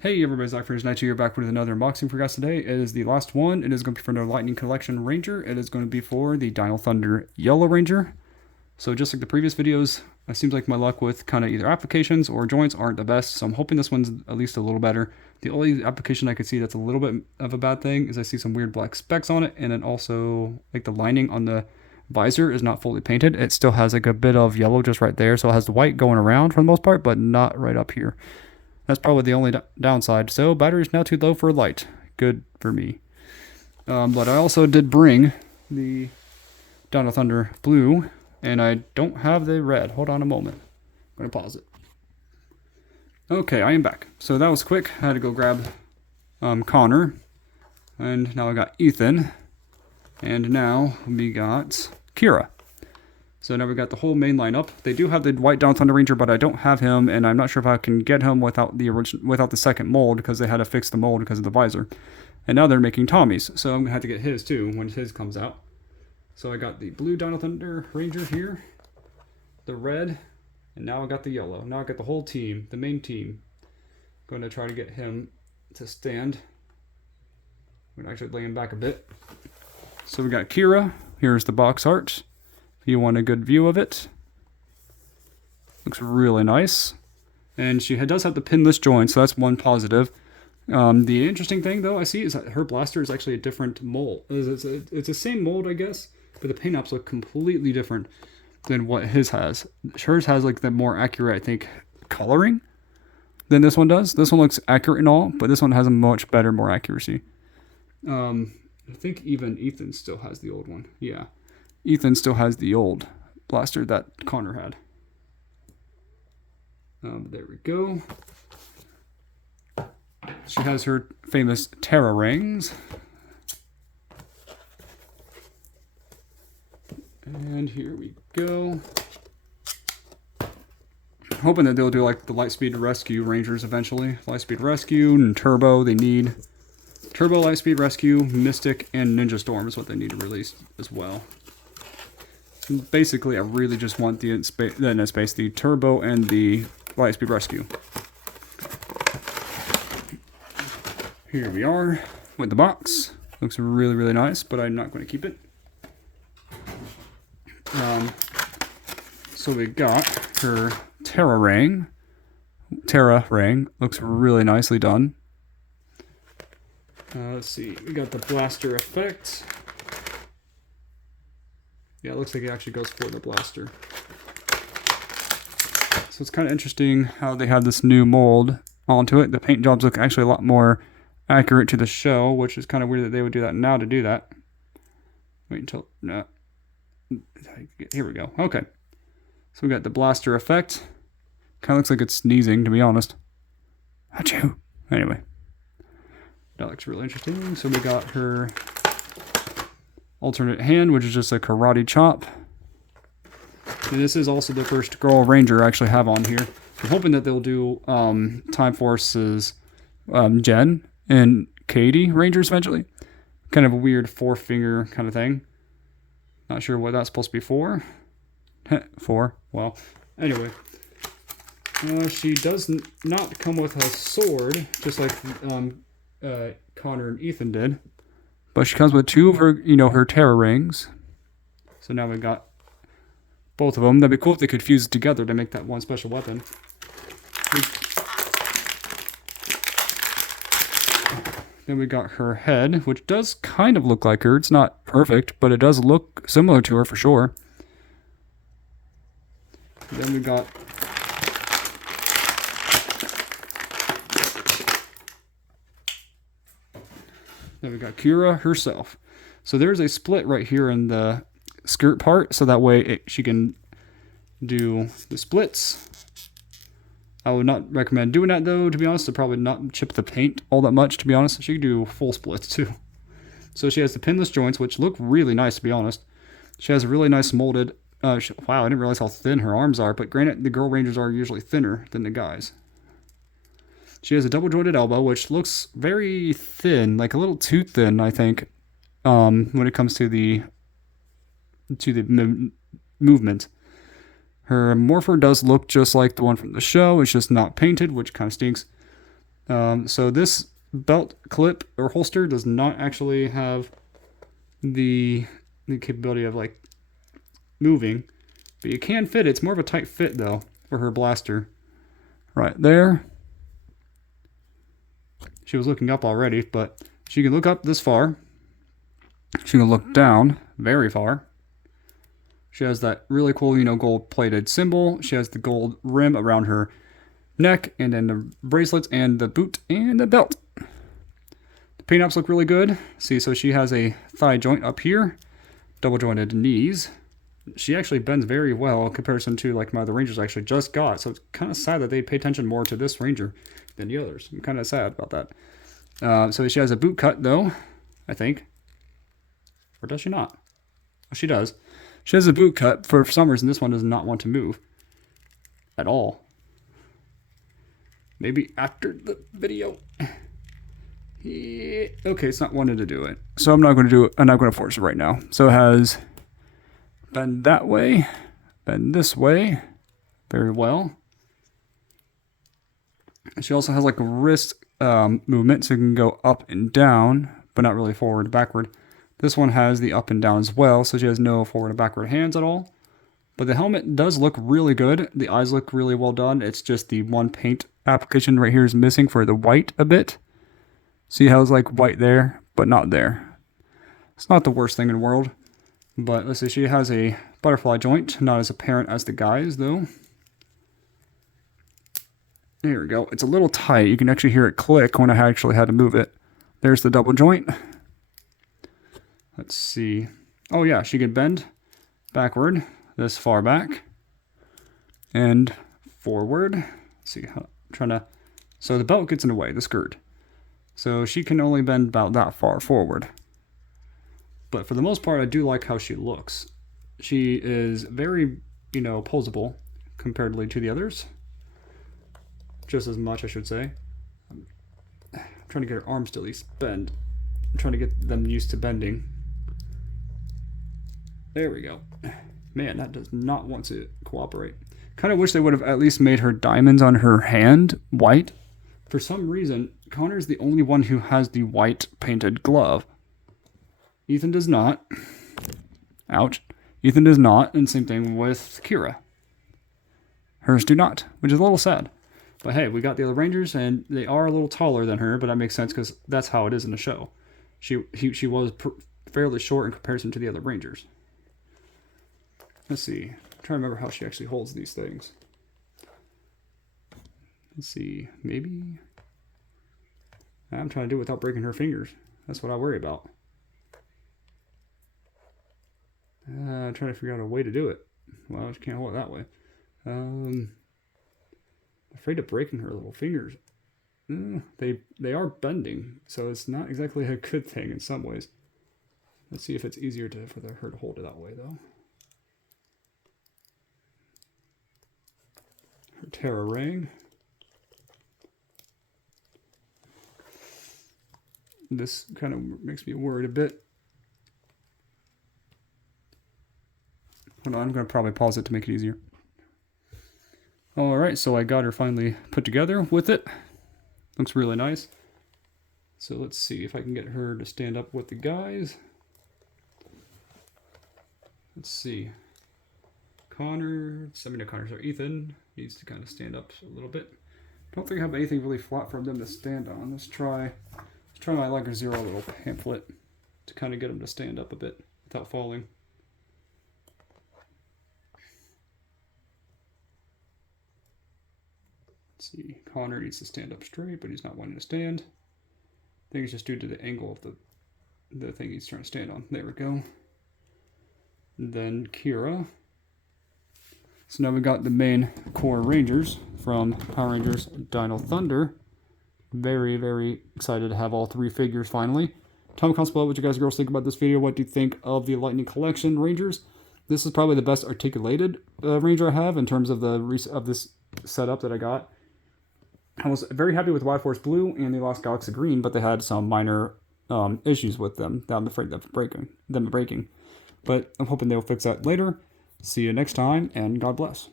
Hey everybody, Zach from Night here back with another unboxing for you guys today. It is the last one. It is going to be for the Lightning Collection Ranger. It is going to be for the Dino Thunder Yellow Ranger. So just like the previous videos, it seems like my luck with kind of either applications or joints aren't the best. So I'm hoping this one's at least a little better. The only application I could see that's a little bit of a bad thing is I see some weird black specks on it. And then also like the lining on the visor is not fully painted. It still has like a bit of yellow just right there. So it has the white going around for the most part, but not right up here. That's probably the only downside. So battery's now too low for light. Good for me. But I also did bring the Dino Thunder blue, and I don't have the red. Hold on a moment. I'm going to pause it. Okay, I am back. So that was quick. I had to go grab Connor. And now I got Ethan. And now we got Kira. So now we got the whole main lineup. They do have the white Dino Thunder Ranger, but I don't have him, and I'm not sure if I can get him without the second mold because they had to fix the mold because of the visor. And now they're making Tommy's, so I'm gonna have to get his too when his comes out. So I got the blue Dino Thunder Ranger here, the red, and now I got the yellow. Now I got the whole team, the main team. Going to try to get him to stand. I'm gonna actually lay him back a bit. So we got Kira. Here's the box art. You want a good view of it. Looks really nice. And she does have the pinless joint, so that's one positive. The interesting thing, though, I see is that her blaster is actually a different mold. It's the same mold, I guess, but the paint ups look completely different than what his has. Hers has like the more accurate, I think, coloring than this one does. This one looks accurate and all, but this one has a much better, more accuracy. I think even Ethan still has the old one. Yeah. Ethan still has the old blaster that Connor had. There we go. She has her famous Terra rings. And here we go. Hoping that they'll do like the Lightspeed Rescue Rangers eventually. Lightspeed Rescue and Turbo, they need. Turbo, Lightspeed Rescue, Mystic, and Ninja Storm is what they need to release as well. Basically, I really just want the Turbo and the Lightspeed Rescue. Here we are with the box. Looks really, really nice, but I'm not going to keep it. So we got her Terra ring. Terra ring looks really nicely done. Let's see. We got the blaster effect. Yeah, it looks like it actually goes for the blaster. So it's kind of interesting how they have this new mold onto it. The paint jobs look actually a lot more accurate to the show, which is kind of weird that they would do that now to do that. Wait until... No. Here we go. Okay. So we got the blaster effect. Kind of looks like it's sneezing, to be honest. Achoo! Anyway. That looks really interesting. So we got her alternate hand, which is just a karate chop. And this is also the first girl ranger I actually have on here. I'm hoping that they'll do Time Force's Jen and Katie rangers eventually. Kind of a weird four-finger kind of thing. Not sure what that's supposed to be for. For, well, anyway. She does not come with a sword, just like Connor and Ethan did. But she comes with two of her, her Terra rings. So now we got both of them. That'd be cool if they could fuse it together to make that one special weapon. Then we got her head, which does kind of look like her. It's not perfect, but it does look similar to her for sure. Then we got Kira herself. So there's a split right here in the skirt part, so that way she can do the splits. I would not recommend doing that though, to be honest. To probably not chip the paint all that much, to be honest. She can do full splits too. So she has the pinless joints, which look really nice, to be honest. She has a really nice molded... wow, I didn't realize how thin her arms are, but granted, the girl rangers are usually thinner than the guys. She has a double jointed elbow, which looks very thin, like a little too thin, I think, when it comes to the movement. Her morpher does look just like the one from the show. It's just not painted, which kind of stinks. So this belt clip or holster does not actually have the capability of like moving, but you can fit it. It's more of a tight fit though for her blaster. Right there. She was looking up already, but she can look up this far. She can look down very far. She has that really cool, gold-plated symbol. She has the gold rim around her neck, and then the bracelets and the boot and the belt. The paint-ups look really good. See, so she has a thigh joint up here, double-jointed knees. She actually bends very well in comparison to like my other Rangers I actually just got. So it's kind of sad that they pay attention more to this Ranger than the others. I'm kind of sad about that. So she has a boot cut though, I think. Or does she not? Oh, she does. She has a boot cut. For some reason, this one does not want to move at all. Maybe after the video. Yeah. Okay, it's not wanting to do it. So I'm not going to do it. I'm not going to force it right now. So it has bend that way, bend this way. Very well. She also has like a wrist movement, so it can go up and down, but not really forward and backward. This one has the up and down as well, so she has no forward and backward hands at all. But the helmet does look really good. The eyes look really well done. It's just the one paint application right here is missing for the white a bit. See how it's like white there, but not there. It's not the worst thing in the world. But let's see, she has a butterfly joint, not as apparent as the guys though. There we go. It's a little tight. You can actually hear it click when I actually had to move it. There's the double joint. Let's see. Oh yeah, she can bend backward, this far back, and forward. Let's see how I'm trying to. So the belt gets in the way, the skirt. So she can only bend about that far forward. But for the most part, I do like how she looks. She is very, posable comparatively to the others. Just as much, I should say. I'm trying to get her arms to at least bend. I'm trying to get them used to bending. There we go. Man, that does not want to cooperate. Kind of wish they would have at least made her diamonds on her hand white. For some reason, Connor's the only one who has the white painted glove. Ethan does not. Ouch. Ethan does not, and same thing with Kira. Hers do not, which is a little sad. But hey, we got the other Rangers, and they are a little taller than her, but that makes sense because that's how it is in the show. She was fairly short in comparison to the other Rangers. Let's see. I'm trying to remember how she actually holds these things. Let's see. Maybe. I'm trying to do it without breaking her fingers. That's what I worry about. I'm trying to figure out a way to do it. Well, she can't hold it that way. Afraid of breaking her little fingers. They are bending, so it's not exactly a good thing in some ways. Let's see if it's easier for her to hold it that way, though. Her Terra ring. This kind of makes me worried a bit. Hold on, I'm going to probably pause it to make it easier. Alright, so I got her finally put together with it. Looks really nice. So let's see if I can get her to stand up with the guys. Let's see. Ethan needs to kind of stand up a little bit. Don't think I have anything really flat for them to stand on. Let's try my Liger Zero little pamphlet to kind of get them to stand up a bit without falling. Let's see, Connor needs to stand up straight, but he's not wanting to stand. I think it's just due to the angle of the thing he's trying to stand on. There we go. And then Kira. So now we got the main core Rangers from Power Rangers Dino Thunder. Very, very excited to have all three figures finally. Comment below what you guys and girls think about this video. What do you think of the Lightning Collection Rangers? This is probably the best articulated Ranger I have in terms of this setup that I got. I was very happy with Wide Force Blue and the Lost Galaxy Green, but they had some minor issues with them that I'm afraid of breaking. But I'm hoping they'll fix that later. See you next time, and God bless.